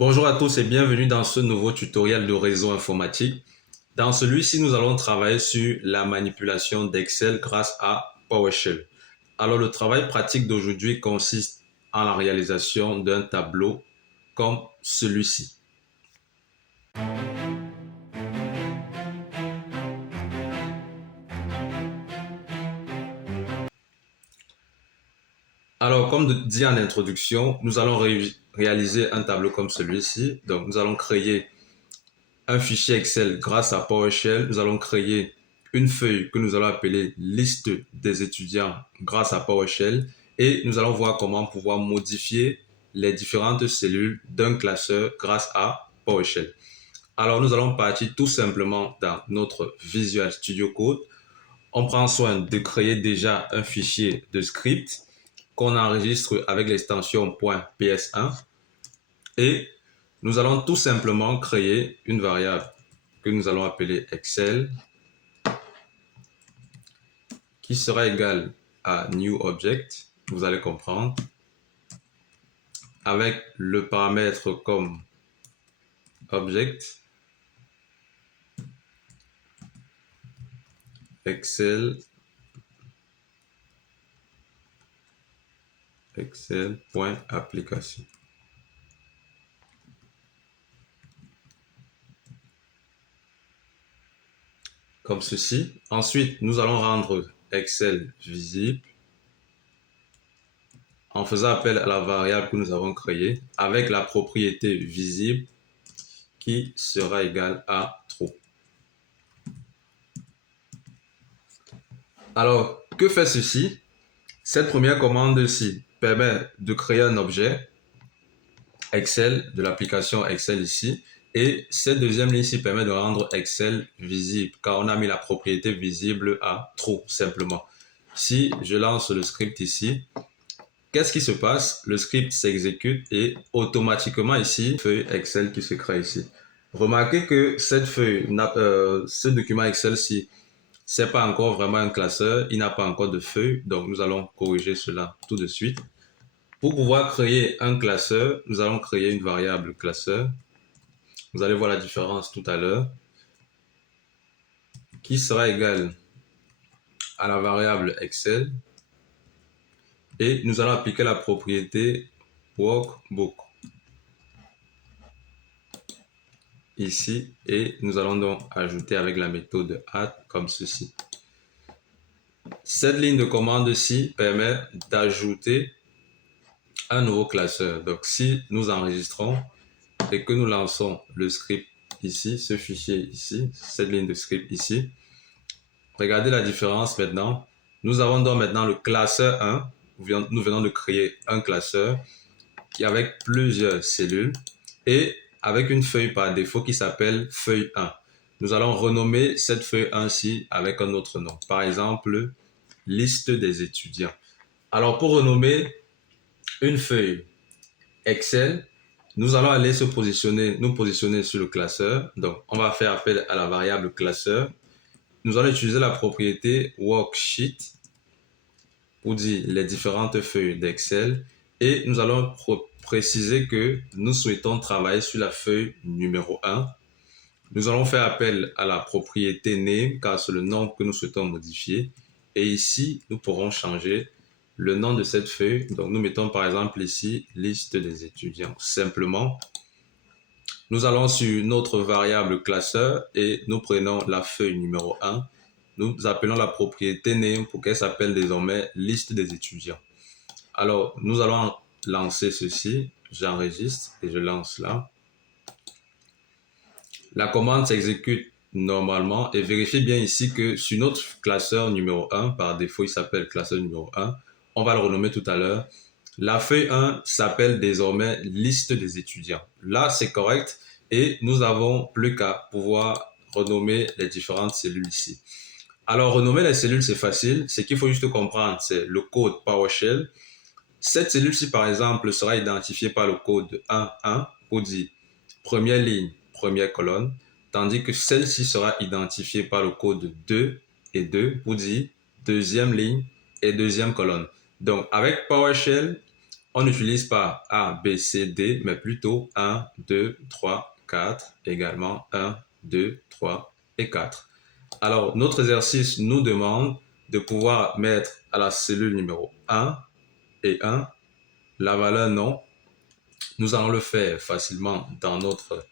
Bonjour à tous et bienvenue dans ce nouveau tutoriel de réseau informatique. Dans celui-ci, nous allons travailler sur la manipulation d'Excel grâce à PowerShell. Alors, le travail pratique d'aujourd'hui consiste en la réalisation d'un tableau comme celui-ci. Alors, comme dit en introduction, nous allons réaliser un tableau comme celui-ci. Donc, nous allons créer un fichier Excel grâce à PowerShell. Nous allons créer une feuille que nous allons appeler liste des étudiants grâce à PowerShell et nous allons voir comment pouvoir modifier les différentes cellules d'un classeur grâce à PowerShell. Alors, nous allons partir tout simplement dans notre Visual Studio Code. On prend soin de créer déjà un fichier de script qu'on enregistre avec l'extension .ps1 et nous allons tout simplement créer une variable que nous allons appeler Excel qui sera égale à New Object, vous allez comprendre, avec le paramètre comme Object, Excel.application. Comme ceci. Ensuite, nous allons rendre Excel visible en faisant appel à la variable que nous avons créée avec la propriété visible qui sera égale à true. Alors, que fait ceci? Cette première commande-ci permet de créer un objet Excel de l'application Excel ici. Et cette deuxième ligne-ci permet de rendre Excel visible car on a mis la propriété visible à true simplement. Si je lance le script ici, qu'est-ce qui se passe? Le script s'exécute et automatiquement ici, feuille Excel qui se crée ici. Remarquez que cette feuille, ce document Excel-ci, c'est pas encore vraiment un classeur, il n'a pas encore de feuille, donc nous allons corriger cela tout de suite. Pour pouvoir créer un classeur, nous allons créer une variable classeur. Vous allez voir la différence tout à l'heure, qui sera égale à la variable Excel. Et nous allons appliquer la propriété workbook ici. Et nous allons donc ajouter avec la méthode add comme ceci. Cette ligne de commande-ci permet d'ajouter un nouveau classeur. Donc, si nous enregistrons et que nous lançons le script ici, ce fichier ici, cette ligne de script ici, regardez la différence maintenant. Nous avons donc maintenant le classeur 1. Nous venons de créer un classeur qui avec plusieurs cellules et avec une feuille par défaut qui s'appelle feuille 1. Nous allons renommer cette feuille 1-ci avec un autre nom. Par exemple, liste des étudiants. Alors, pour renommer une feuille Excel, nous allons aller nous positionner sur le classeur. Donc, on va faire appel à la variable classeur. Nous allons utiliser la propriété worksheet pour dire les différentes feuilles d'Excel. Et nous allons préciser que nous souhaitons travailler sur la feuille numéro 1. Nous allons faire appel à la propriété name car c'est le nom que nous souhaitons modifier. Et ici, nous pourrons changer le nom de cette feuille. Donc, nous mettons par exemple ici liste des étudiants. Simplement, nous allons sur notre variable classeur et nous prenons la feuille numéro 1. Nous appelons la propriété name pour qu'elle s'appelle désormais liste des étudiants. Alors, nous allons lancer ceci. J'enregistre et je lance là. La commande s'exécute normalement et vérifiez bien ici que sur notre classeur numéro 1, par défaut il s'appelle classeur numéro 1, on va le renommer tout à l'heure. La feuille 1 s'appelle désormais liste des étudiants. Là, c'est correct et nous n'avons plus qu'à pouvoir renommer les différentes cellules ici. Alors, renommer les cellules, c'est facile. Ce qu'il faut juste comprendre, c'est le code PowerShell. Cette cellule-ci, par exemple, sera identifiée par le code 1.1 pour dire première ligne, première colonne, tandis que celle-ci sera identifiée par le code 2 et 2 pour dire deuxième ligne et deuxième colonne. Donc, avec PowerShell, on n'utilise pas A, B, C, D, mais plutôt 1, 2, 3, 4, également 1, 2, 3 et 4. Alors, notre exercice nous demande de pouvoir mettre à la cellule numéro 1 et 1 la valeur non. Nous allons le faire facilement dans notre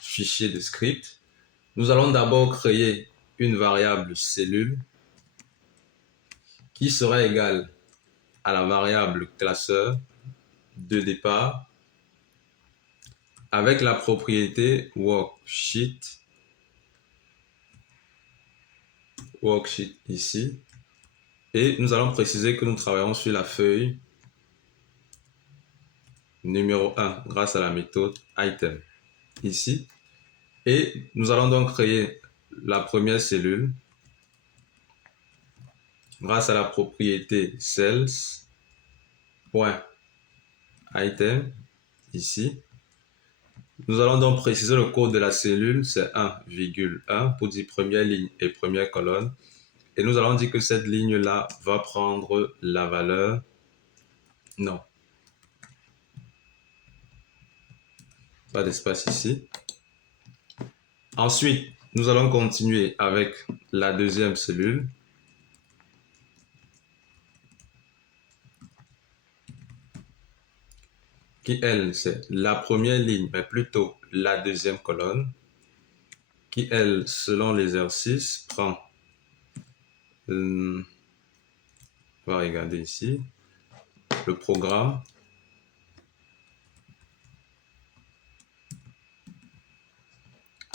fichier de script. Nous allons d'abord créer une variable cellule qui sera égale à la variable classeur de départ avec la propriété worksheet ici. Et nous allons préciser que nous travaillons sur la feuille numéro 1 grâce à la méthode item ici. Et nous allons donc créer la première cellule grâce à la propriété cells.item ici. Nous allons donc préciser le code de la cellule, c'est 1,1 pour dire première ligne et première colonne. Et nous allons dire que cette ligne-là va prendre la valeur non. Pas d'espace ici. Ensuite, nous allons continuer avec la deuxième cellule. Qui, elle, c'est la première ligne, mais plutôt la deuxième colonne. Qui, elle, selon l'exercice, prend... on va regarder ici. Le programme.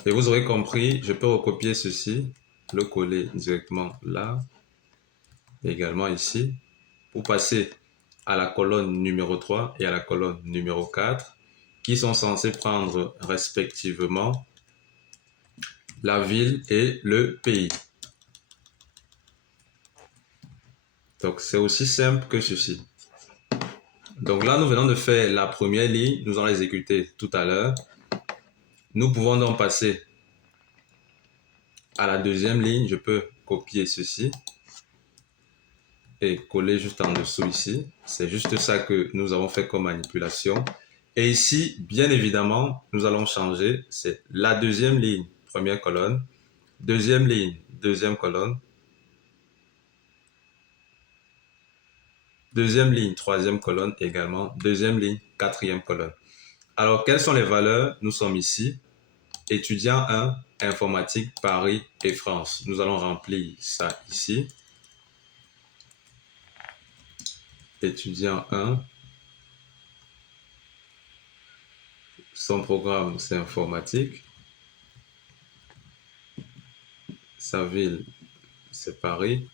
Et vous aurez compris, je peux recopier ceci, le coller directement là, et également ici, pour passer à la colonne numéro 3 et à la colonne numéro 4, qui sont censés prendre respectivement la ville et le pays. Donc c'est aussi simple que ceci. Donc là, nous venons de faire la première ligne, nous allons l'exécuter tout à l'heure. Nous pouvons donc passer à la deuxième ligne. Je peux copier ceci et coller juste en dessous ici. C'est juste ça que nous avons fait comme manipulation. Et ici, bien évidemment, nous allons changer. C'est la deuxième ligne, première colonne. Deuxième ligne, deuxième colonne. Deuxième ligne, troisième colonne également. Deuxième ligne, quatrième colonne. Alors, quelles sont les valeurs? Nous sommes ici. Étudiant 1, informatique, Paris et France. Nous allons remplir ça ici. Étudiant 1. Son programme, c'est informatique. Sa ville, c'est Paris.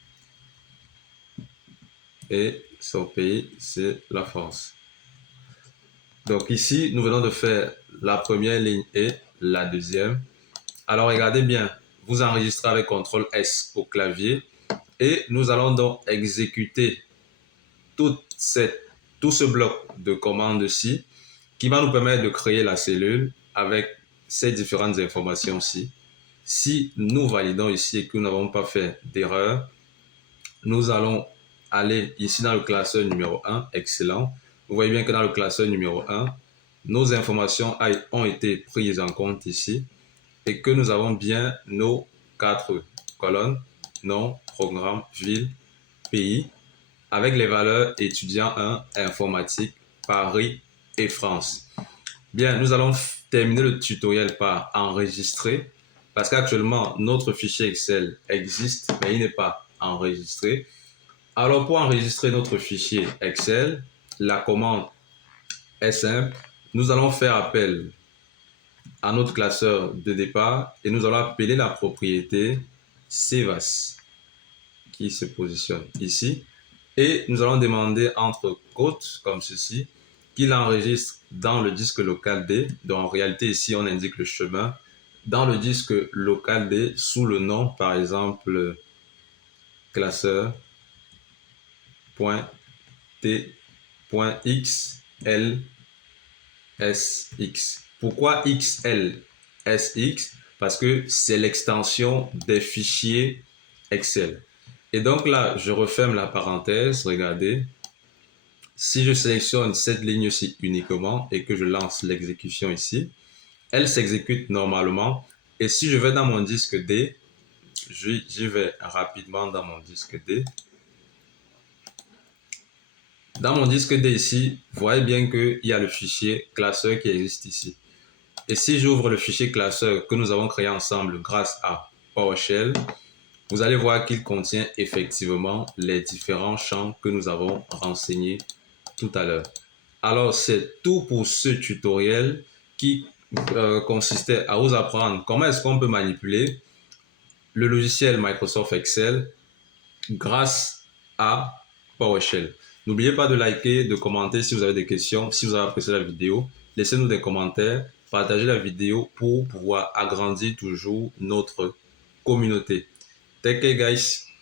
Et son pays, c'est la France. Donc ici, nous venons de faire la première ligne et la deuxième. Alors regardez bien, vous enregistrez avec CTRL S au clavier et nous allons donc exécuter tout ce bloc de commandes-ci qui va nous permettre de créer la cellule avec ces différentes informations-ci. Si nous validons ici et que nous n'avons pas fait d'erreur, nous allons aller ici dans le classeur numéro 1, excellent. Vous voyez bien que dans le classeur numéro 1, nos informations ont été prises en compte ici et que nous avons bien nos 4 colonnes, nom, programme, ville, pays, avec les valeurs étudiant 1, informatique, Paris et France. Bien, nous allons terminer le tutoriel par enregistrer parce qu'actuellement, notre fichier Excel existe, mais il n'est pas enregistré. Alors, pour enregistrer notre fichier Excel, la commande est simple. Nous allons faire appel à notre classeur de départ et nous allons appeler la propriété Savas qui se positionne ici. Et nous allons demander entre côtes, comme ceci, qu'il enregistre dans le disque local D. Donc, en réalité, ici, on indique le chemin. Dans le disque local D, sous le nom, par exemple, classeur .t.xlsx. Pourquoi xlsx? Parce que c'est l'extension des fichiers Excel. Et donc là, je referme la parenthèse, regardez. si je sélectionne cette ligne-ci uniquement et que je lance l'exécution ici, elle s'exécute normalement. Et si je vais dans mon disque D, j'y vais rapidement dans mon disque D. Dans mon disque D ici, vous voyez bien qu'il y a le fichier classeur qui existe ici. Et si j'ouvre le fichier classeur que nous avons créé ensemble grâce à PowerShell, vous allez voir qu'il contient effectivement les différents champs que nous avons renseignés tout à l'heure. Alors, c'est tout pour ce tutoriel qui consistait à vous apprendre comment est-ce qu'on peut manipuler le logiciel Microsoft Excel grâce à PowerShell. N'oubliez pas de liker, de commenter si vous avez des questions, si vous avez apprécié la vidéo. Laissez-nous des commentaires, partagez la vidéo pour pouvoir agrandir toujours notre communauté. Take care, guys.